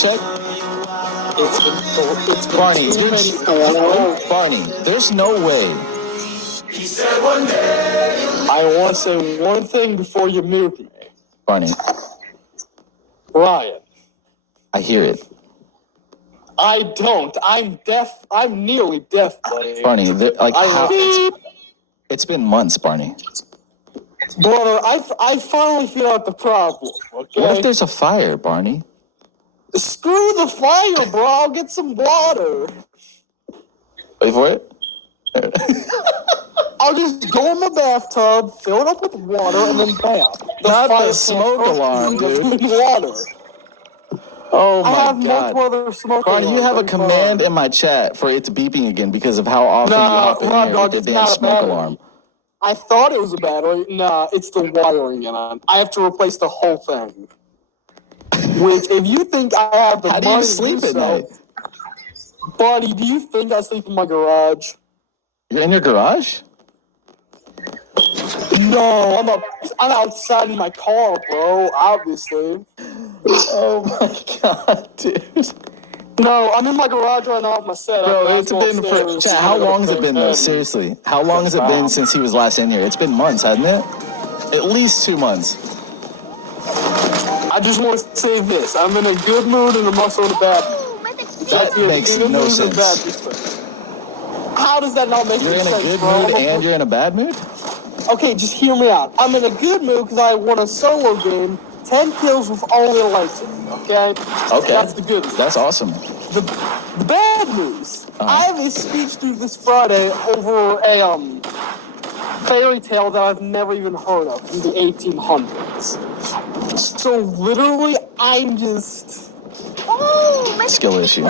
check? It's Barney, Barney, there's no way. He said one day. I want to say one thing before you mute me. Barney, Ryan. I hear it. I don't. I'm deaf. I'm nearly deaf, buddy. Barney, it's been months, Barney. Brother, I finally figured out the problem, okay? What if there's a fire, Barney? Screw the fire, bro. I'll get some water. Wait for it. I'll just go in the bathtub, fill it up with water, and then bam. Not the smoke alarm, dude. Water. Oh my I have God. multiple other smoke Barney, you have a alarms. command in my chat for it to beeping again because of how often you hop in here with the damn smoke alarm. I thought it was a battery. Nah, it's the wiring in it. I have to replace the whole thing. Which, if you think I have the How money do you to sleep do at so, night? buddy, do you think I sleep in my garage? You're in your garage? No, I'm outside in my car, bro, obviously. Oh my God, dude. No, I'm in my garage right now with my setup. Bro, it's been for chat. How long has it been though? Seriously, how long has it been since he was last in here? It's been months, hasn't it? At least 2 months. I just want to say this: I'm in a good mood and I'm also in a bad mood. That makes no sense. How does that not make You're any in a sense, good bro? mood and you're in a bad mood? Okay, just hear me out. I'm in a good mood because I won a solo game, 10 kills with only a lightsaber, okay? Okay. That's the good news. That's awesome. The bad news. I have a speech due this Friday over a fairy tale that I've never even heard of from the 1800s. So literally, I'm just... Skill issue.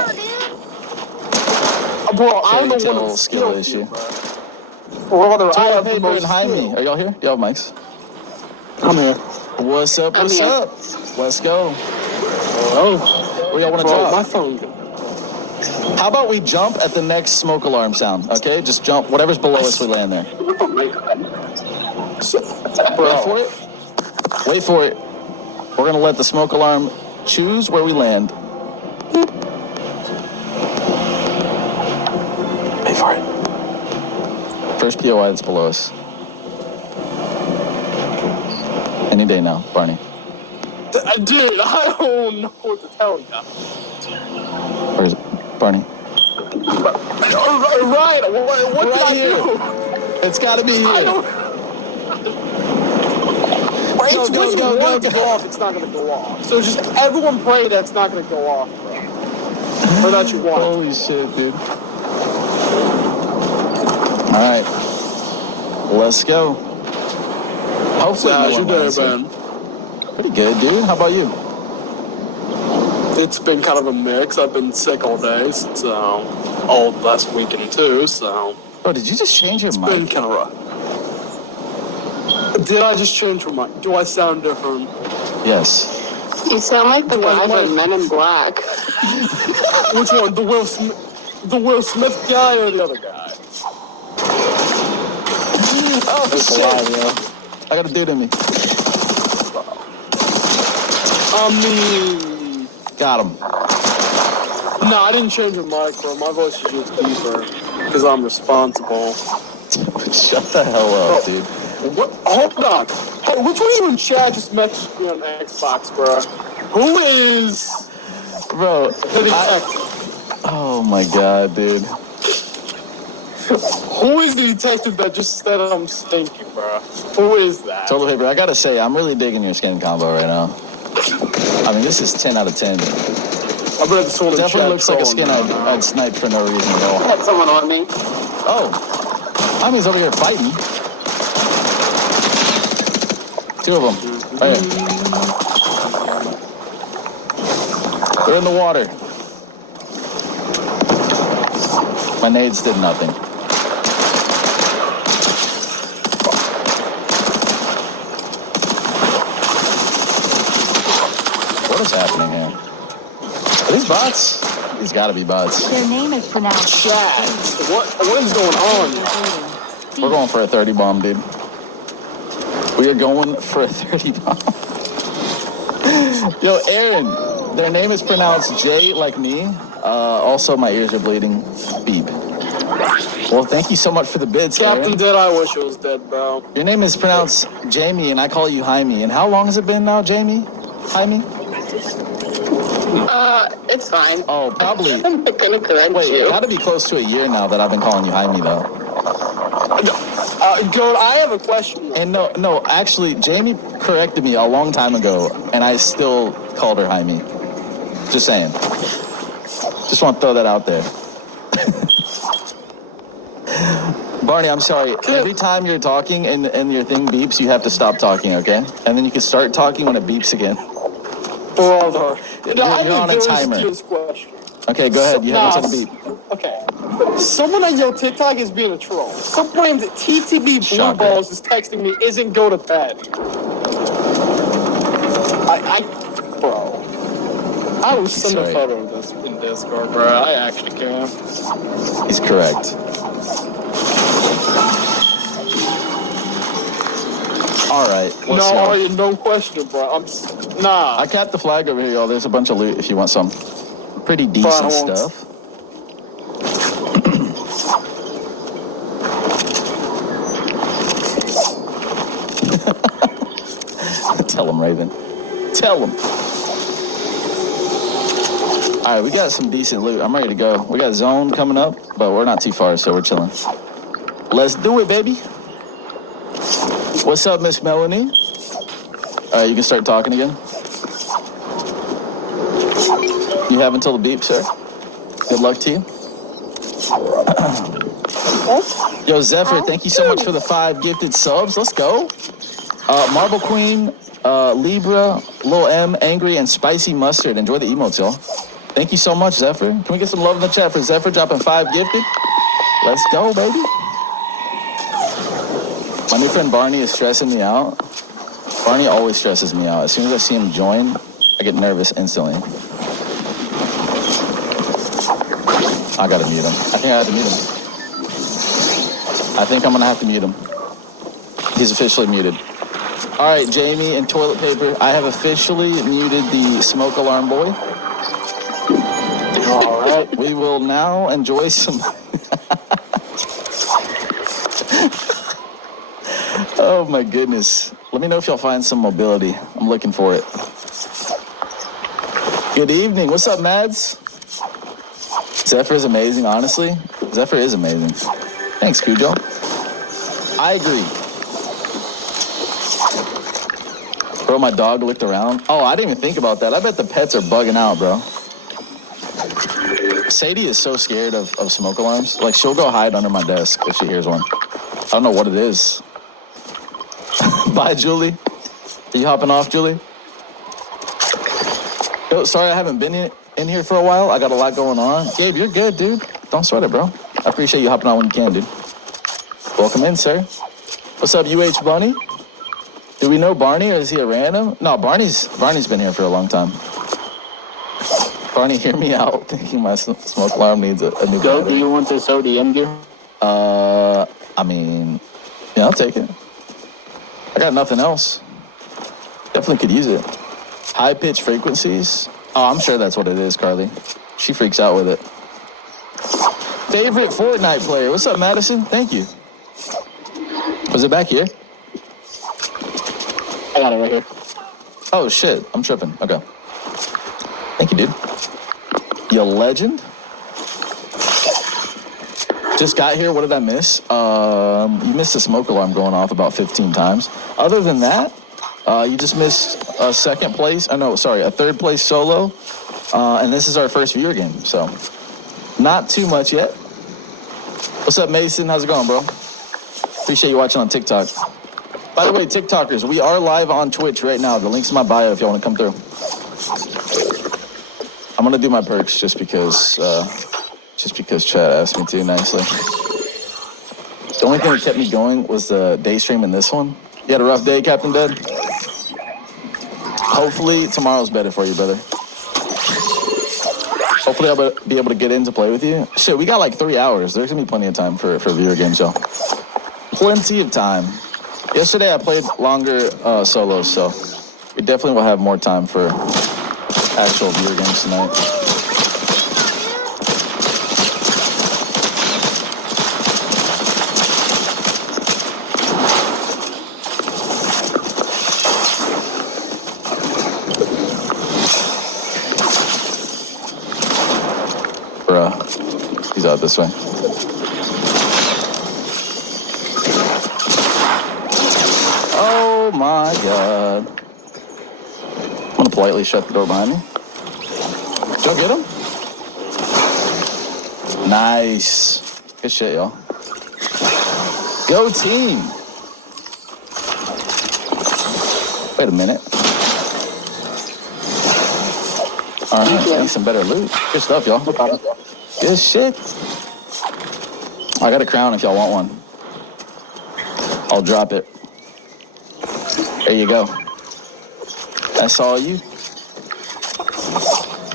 Bro, I'm the Fairy one tale with skill issue. Brother, I Toilet have the paper most behind skill. me. Are y'all here? Y'all have mics? I'm here. What's up? What's I'm here. up? Let's go. Oh, Where y'all want to bro, drop? my phone. How about we jump at the next smoke alarm sound? Okay, just jump. Whatever's below us, we land there. Wait for it. Wait for it. We're gonna let the smoke alarm choose where we land. Wait for it. First POI that's below us. Any day now, Barney. Dude, I don't know what to tell you. Where is it? Barney. Right, what did I here. do? It's gotta be I here. don't... It's Go, when you go, want it go, to go off, it's not going to go off. So just everyone pray that it's not going to go off, bro. Or that you want it. Holy shit, dude. Alright. Let's go. Hopefully How's your day, man? man? Pretty good, dude. How about you? It's been kind of a mix. I've been sick all day, so... all last weekend, too, so... Oh, did you just change your It's mic? been kind of rough. Did I just change my mic? Do I sound different? Yes. You sound like the guy from Men in Black. Which one? The Will Smith guy or the other guy? Oh, shit. I got a dude in me. Got him. No, I didn't change my mic, bro. My voice is just deeper. Because I'm responsible. Shut the hell up, dude. What? Hold on. Hey, which one of you in chat just messaged me on Xbox, bro? Who is Bro, the detective? oh my God, dude. Who is the detective that just said I'm stinky, bro? Who is that? Toilet paper, I gotta say, I'm really digging your skin combo right now. I mean, this is 10 out of 10. I bet this one in Definitely chat looks like a trolling skin me. I'd snipe for no reason at all. I had someone on me. Oh, Tommy's over here fighting. Two of them. Right here. They're in the water. My nades did nothing. What is happening here? Are these bots? These gotta be bots. Their name is pronounced. Chat. What is going on? We're going for a 30 bomb, dude. We are going for a 30 bomb. Yo, Aaron, their name is pronounced J like me. Also, my ears are bleeding. Beep. Well, thank you so much for the bids, Captain Aaron. Dead, I wish it was dead, bro. Your name is pronounced Jamie, and I call you Jaime. And how long has it been now, Jamie? Jaime? It's fine. Oh, probably. I'm not gonna correct Wait, you. gotta be close to a year now that I've been calling you Jaime, though. Goat, I have a question. And no, actually, Jamie corrected me a long time ago, and I still called her Jaime. Just saying. Just want to throw that out there. Barney, I'm sorry. Every time you're talking and your thing beeps, you have to stop talking, okay? And then you can start talking when it beeps again. Brother. You're on a timer. Question. Okay, go ahead. You have to beep. Okay. Someone on your TikTok is being a troll. Someone named TTV Blue Shocker. Balls is texting me, isn't go to bed. Bro. I will send a Sorry. photo of this in Discord, bro. I actually can. He's correct. All right. No question, bro. Nah. I capped the flag over here, y'all. There's a bunch of loot if you want some. Pretty decent stuff. Tell him, Raven. Tell him. All right, we got some decent loot. I'm ready to go. We got zone coming up, but we're not too far, so we're chilling. Let's do it, baby. What's up, Miss Melanie? All right, you can start talking again. You have until the beep, sir. Good luck to you. Yo, Zephyr, thank you so much for the 5 gifted subs. Let's go. Marble Queen, Libra, Lil M, Angry, and Spicy Mustard. Enjoy the emotes, y'all. Thank you so much, Zephyr. Can we get some love in the chat for Zephyr dropping 5 gifted? Let's go, baby. My new friend Barney is stressing me out. Barney always stresses me out. As soon as I see him join, I get nervous instantly. I gotta mute him. I think I have to mute him. I think I'm gonna have to mute him. He's officially muted. All right, Jamie and toilet paper. I have officially muted the smoke alarm boy. All right. We will now enjoy some. Oh my goodness. Let me know if y'all find some mobility. I'm looking for it. Good evening. What's up, Mads? Zephyr is amazing, honestly. Zephyr is amazing. Thanks, Cujo. I agree. Bro, my dog looked around. Oh, I didn't even think about that. I bet the pets are bugging out, bro. Sadie is so scared of smoke alarms. Like, she'll go hide under my desk if she hears one. I don't know what it is. Bye, Julie. Are you hopping off, Julie? Oh, sorry, I haven't been in here for a while. I got a lot going on. Gabe, you're good, dude. Don't sweat it, bro. I appreciate you hopping on when you can, dude. Welcome in, sir. What's up, UH Bunny? Do we know Barney, or is he a random? No, Barney's been here for a long time. Barney, hear me out. Thinking my smoke alarm needs a new Go, battery. do you want this ODM gear? I mean, yeah, I'll take it. I got nothing else. Definitely could use it. High pitch frequencies. Oh, I'm sure that's what it is, Carly. She freaks out with it. Favorite Fortnite player. What's up, Madison? Thank you. Was it back here? I got it right here. Oh, shit. I'm tripping. Okay. Thank you, dude. You legend. Just got here. What did I miss? You missed the smoke alarm going off about 15 times. Other than that, you just missed a third place solo. And this is our first viewer game, so not too much yet. What's up, Mason? How's it going, bro? Appreciate you watching on TikTok. By the way, TikTokers, we are live on Twitch right now. The link's in my bio if y'all want to come through. I'm gonna do my perks just because Chad asked me to nicely. The only thing that kept me going was the day stream in this one. You had a rough day, Captain Dead? Hopefully tomorrow's better for you, brother. Hopefully I'll be able to get in to play with you. Shit, we got like 3 hours. There's gonna be plenty of time for viewer games, y'all. Plenty of time. Yesterday I played longer solos, so we definitely will have more time for actual viewer games tonight. Bruh. He's out this way. Oh my god. I'm gonna politely shut the door behind me. Did y'all get him? Nice. Good shit, y'all. Go team. Wait a minute. All right, need some better loot. Good stuff, y'all. Good shit. I got a crown if y'all want one. I'll drop it. There you go. That's all you.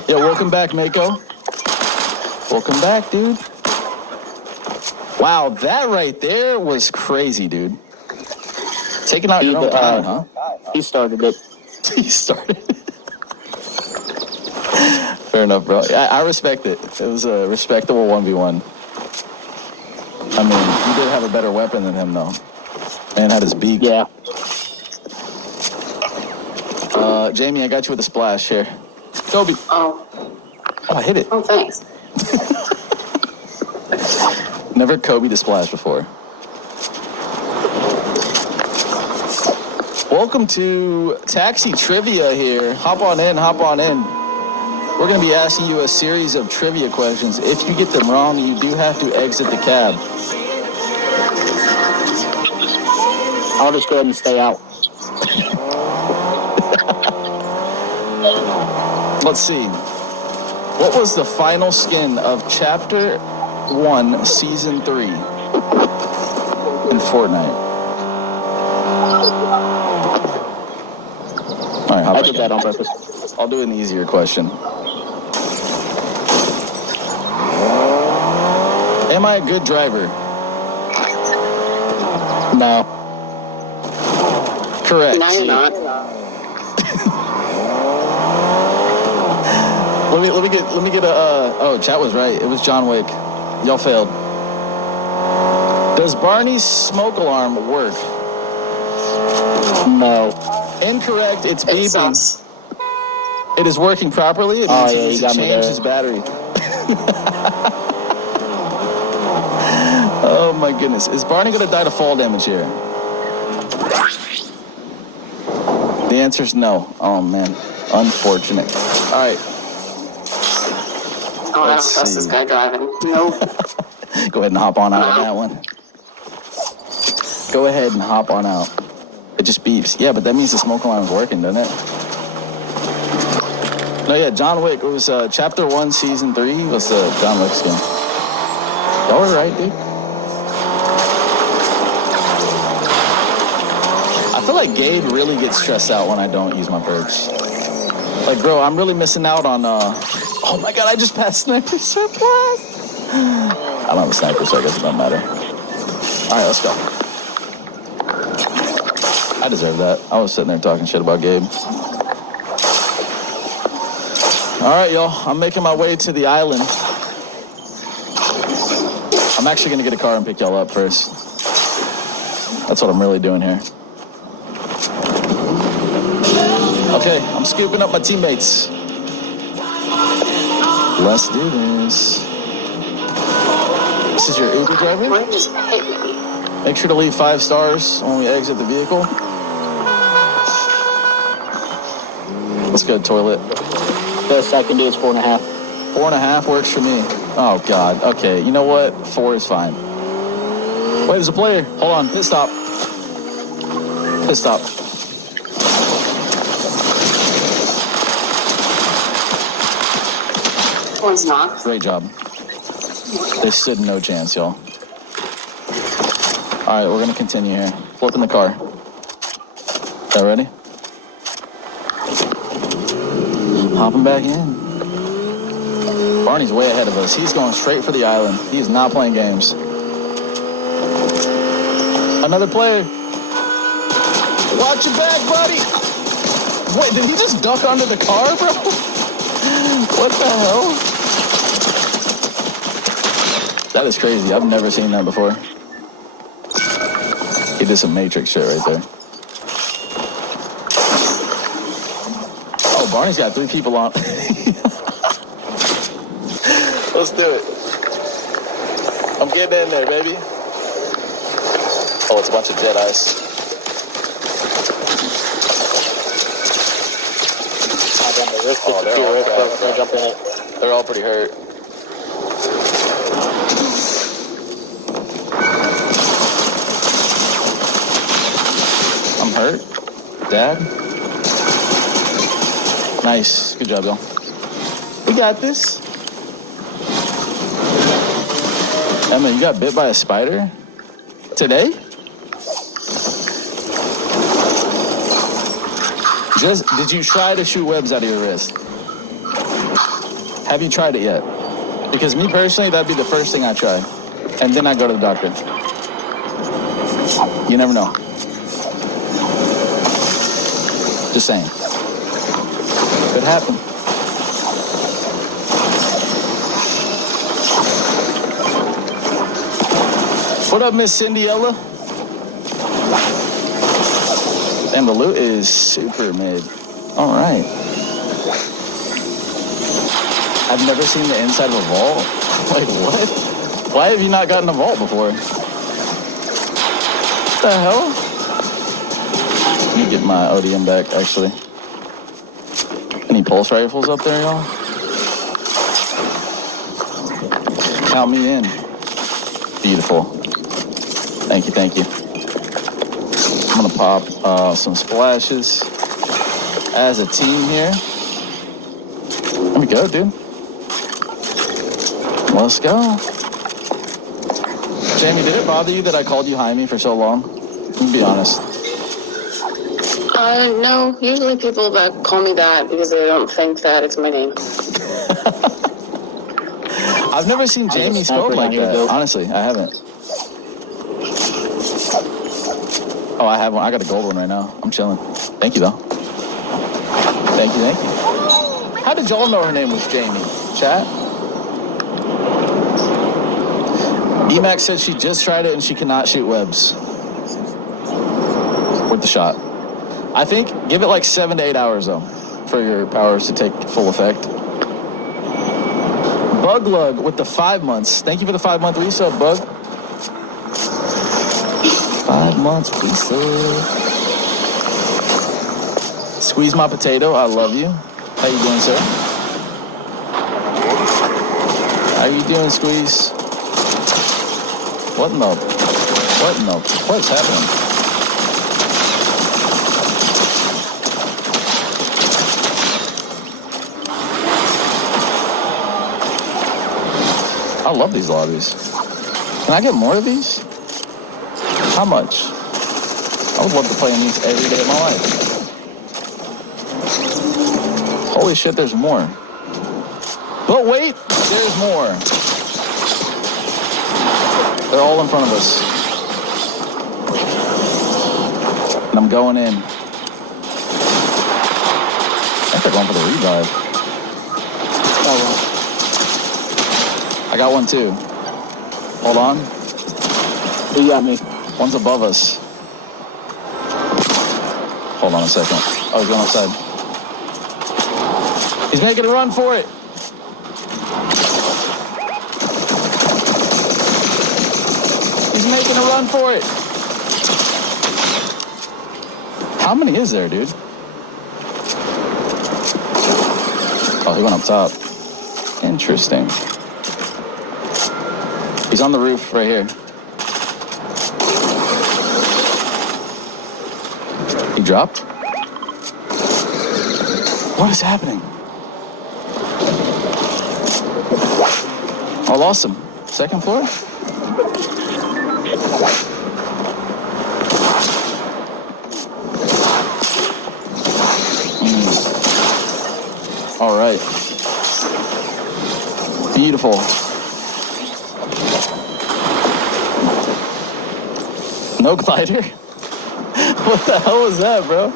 Yo, welcome back, Mako. Welcome back, dude. Wow, that right there was crazy, dude. Taking out your own time, huh? He started it. He started it. Fair enough, bro. I respect it. It was a respectable 1v1. I mean, you did have a better weapon than him, though. Man had his beak. Yeah. Jamie, I got you with a splash here. Kobe. Oh, I hit it. oh, thanks. Never Kobe to splash before. Welcome to Taxi Trivia here. Hop on in, hop on in. We're going to be asking you a series of trivia questions. If you get them wrong, you do have to exit the cab. I'll just go ahead and stay out. Let's see. What was the final skin of Chapter 1, Season 3 in Fortnite? All right, I did that on purpose. I'll do an easier question. Am I a good driver? No. Correct. No, you're not. Let me get a. Oh, chat was right. It was John Wick. Y'all failed. Does Barney's smoke alarm work? No. Incorrect. It's It beeping. sucks. It is working properly. It Oh, means yeah, he you needs to got me change there. his battery. Oh my goodness. Is Barney gonna die to fall damage here? The answer is no. Oh man. Unfortunate. Alright. Oh, I don't Let's trust see. this guy driving. Nope. Go ahead and hop on out of that one. Go ahead and hop on out. It just beeps. Yeah, but that means the smoke alarm's working, doesn't it? No, yeah, John Wick. It was Chapter 1, Season 3 was the John Wick skin. Y'all were right, dude. I feel like Gabe really gets stressed out when I don't use my perks. Like, bro, I'm really missing out on, oh my god, I just passed Sniper Surplus! I don't have a sniper, so I guess it don't matter. Alright, let's go. I deserve that. I was sitting there talking shit about Gabe. Alright, y'all. I'm making my way to the island. I'm actually going to get a car and pick y'all up first. That's what I'm really doing here. Okay, I'm scooping up my teammates. Let's do this. This is your Uber driver? One just hit me. Make sure to leave 5 stars when we exit the vehicle. Let's go, toilet. Best I can do is 4.5. 4.5 works for me. Oh, God. Okay, you know what? 4 is fine. Wait, there's a player. Hold on. Pit stop. Pit stop. One's knocked. Great job. They stood no chance, y'all. All right, we're going to continue here. Flipping the car. Y'all ready? Hopping back in. Barney's way ahead of us. He's going straight for the island. He is not playing games. Another player. Watch your back, buddy. Wait, did he just duck under the car, bro? What the hell? That is crazy. I've never seen that before. He did some Matrix shit right there. Oh, Barney's got 3 people on. Let's do it. I'm getting in there, baby. Oh, it's a bunch of Jedis. Oh, they're all, Jump in it. they're all pretty hurt. I'm hurt. Dad? Nice. Good job, y'all. We got this. Emma, you got bit by a spider? Today? Did you try to shoot webs out of your wrist? Have you tried it yet? Because me personally, that'd be the first thing I try. And then I go to the doctor. You never know. Just saying. Could happen. What up, Miss Cindyella? And the loot is super mid. All right. I've never seen the inside of a vault. Like, what? Why have you not gotten a vault before? What the hell? Let me get my ODM back, actually. Any pulse rifles up there, y'all? Count me in. Beautiful. Thank you, thank you. I'm gonna pop some splashes as a team here. There we go, dude. Let's go. Jamie, did it bother you that I called you Jaime for so long? Be honest. No. Usually people that call me that because they don't think that it's my name. I've never seen Jamie spelled like that. Honestly, I haven't. Oh, I have one. I got a gold one right now. I'm chilling. Thank you, though. Thank you, thank you. How did y'all know her name was Jamie? Chat? Emax said she just tried it and she cannot shoot webs with the shot. I think give it like 7 to 8 hours, though, for your powers to take full effect. Buglug with the 5 months. Thank you for the 5-month resub, Bug. 5 months resub. Squeeze my potato. I love you. How you doing, sir? How you doing, Squeeze? What in the? What's happening? I love these lobbies. Can I get more of these? How much? I would love to play in these every day of my life. Holy shit, there's more. But wait, there's more. They're all in front of us. And I'm going in. I think they're going for the revive. Oh, well. I got one too. Hold on. You got me. One's above us. Hold on a second. Oh, he's going outside. He's making a run for it. He's making a run for it. How many is there, dude? Oh, he went up top. Interesting. He's on the roof right here. He dropped? What is happening? Oh, lost him. Second floor? All right. Beautiful. No glider? What the hell was that, bro?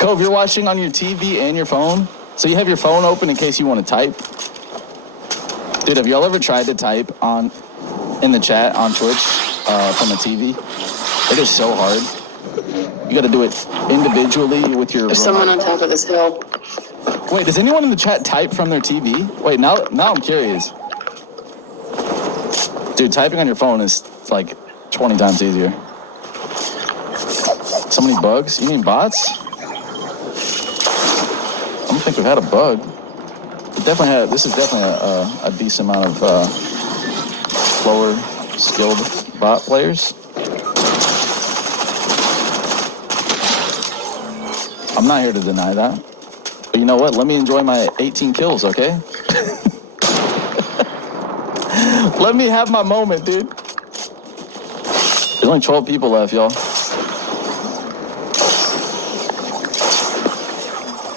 Cove, you're watching on your TV and your phone, so you have your phone open in case you want to type. Dude, have y'all ever tried to type in the chat on Twitch from a TV? It is so hard. You got to do it individually with your. There's someone on top of this hill. Wait, does anyone in the chat type from their TV? Wait, now I'm curious. Dude, typing on your phone is like 20 times easier. So many bugs? You mean bots? I don't think we've had a bug. This is definitely a decent amount of lower skilled bot players. I'm not here to deny that. But you know what? Let me enjoy my 18 kills, okay? Let me have my moment, dude. There's only 12 people left, y'all.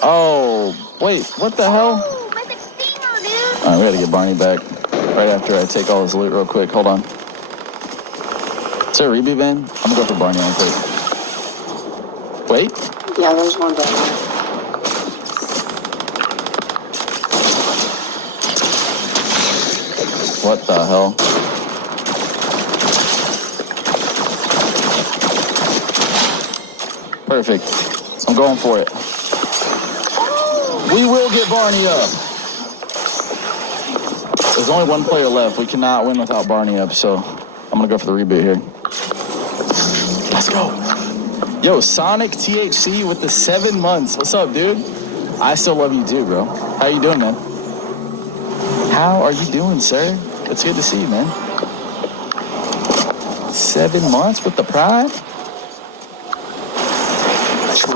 Oh, wait, what the hell? All right, we gotta get Barney back right after I take all his loot real quick. Hold on. Is there a reboot van? I'm gonna go for Barney real quick. Wait. Yeah, there's one down there. What the hell? Perfect. I'm going for it. We will get Barney up. There's only one player left. We cannot win without Barney up, so I'm gonna go for the reboot here. Let's go. Yo, Sonic THC with the 7 months. What's up, dude? I still love you too, bro. How you doing, man? How are you doing, sir? It's good to see you, man. 7 months with the pride?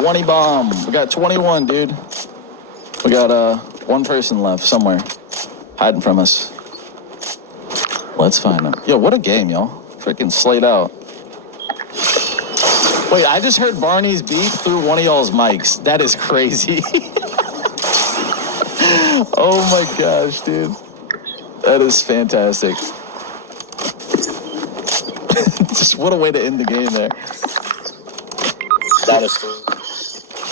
20 bomb. We got 21, dude. We got one person left somewhere. Hiding from us. Let's find him. Yo, what a game, y'all. Freaking slayed out. Wait, I just heard Barney's beep through one of y'all's mics. That is crazy. Oh my gosh, dude. That is fantastic. Just what a way to end the game there. That is true.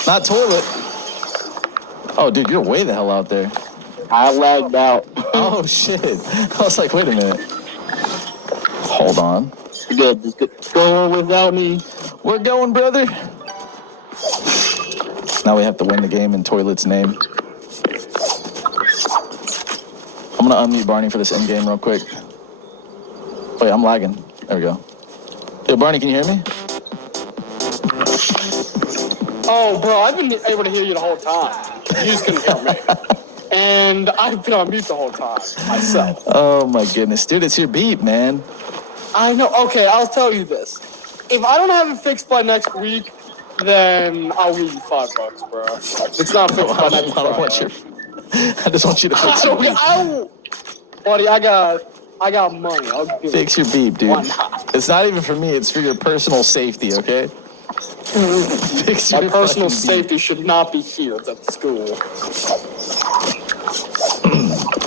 Not toilet. Oh, dude, you're way the hell out there. I lagged out. Oh, shit. I was like, wait a minute. Hold on. Good. Just go on without me. We're going, brother. Now we have to win the game in Toilet's name. I'm going to unmute Barney for this end game real quick. Wait, I'm lagging. There we go. Yo, Barney, can you hear me? Oh, bro, I've been able to hear you the whole time. You just couldn't hear me. And I've been on mute the whole time myself. Oh, my goodness. Dude, it's your beep, man. I know. Okay, I'll tell you this. If I don't have it fixed by next week, then I'll give you $5, bro. It's not fixed by next week. I just want you to fix your beep. Buddy, I got money. I'll give Fix your beep, dude. Why not? It's not even for me. It's for your personal safety, okay? Fix your My personal fucking safety should not be here. It's at the school.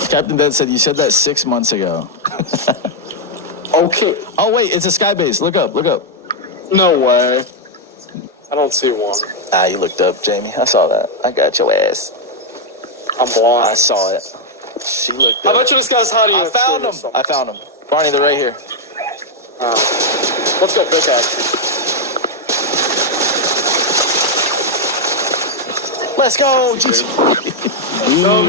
Captain Dead said you said that 6 months ago. Okay. Oh, wait, it's a sky base. Look up, look up. No way. I don't see one. Ah, you looked up, Jamie. I saw that. I got your ass. I'm blind. I saw it. She looked I up. bet you this guy's hiding in I a found tree or him. something. I found him. Barney, they're right here. Let's go pickaxe. Let's go, GG. No,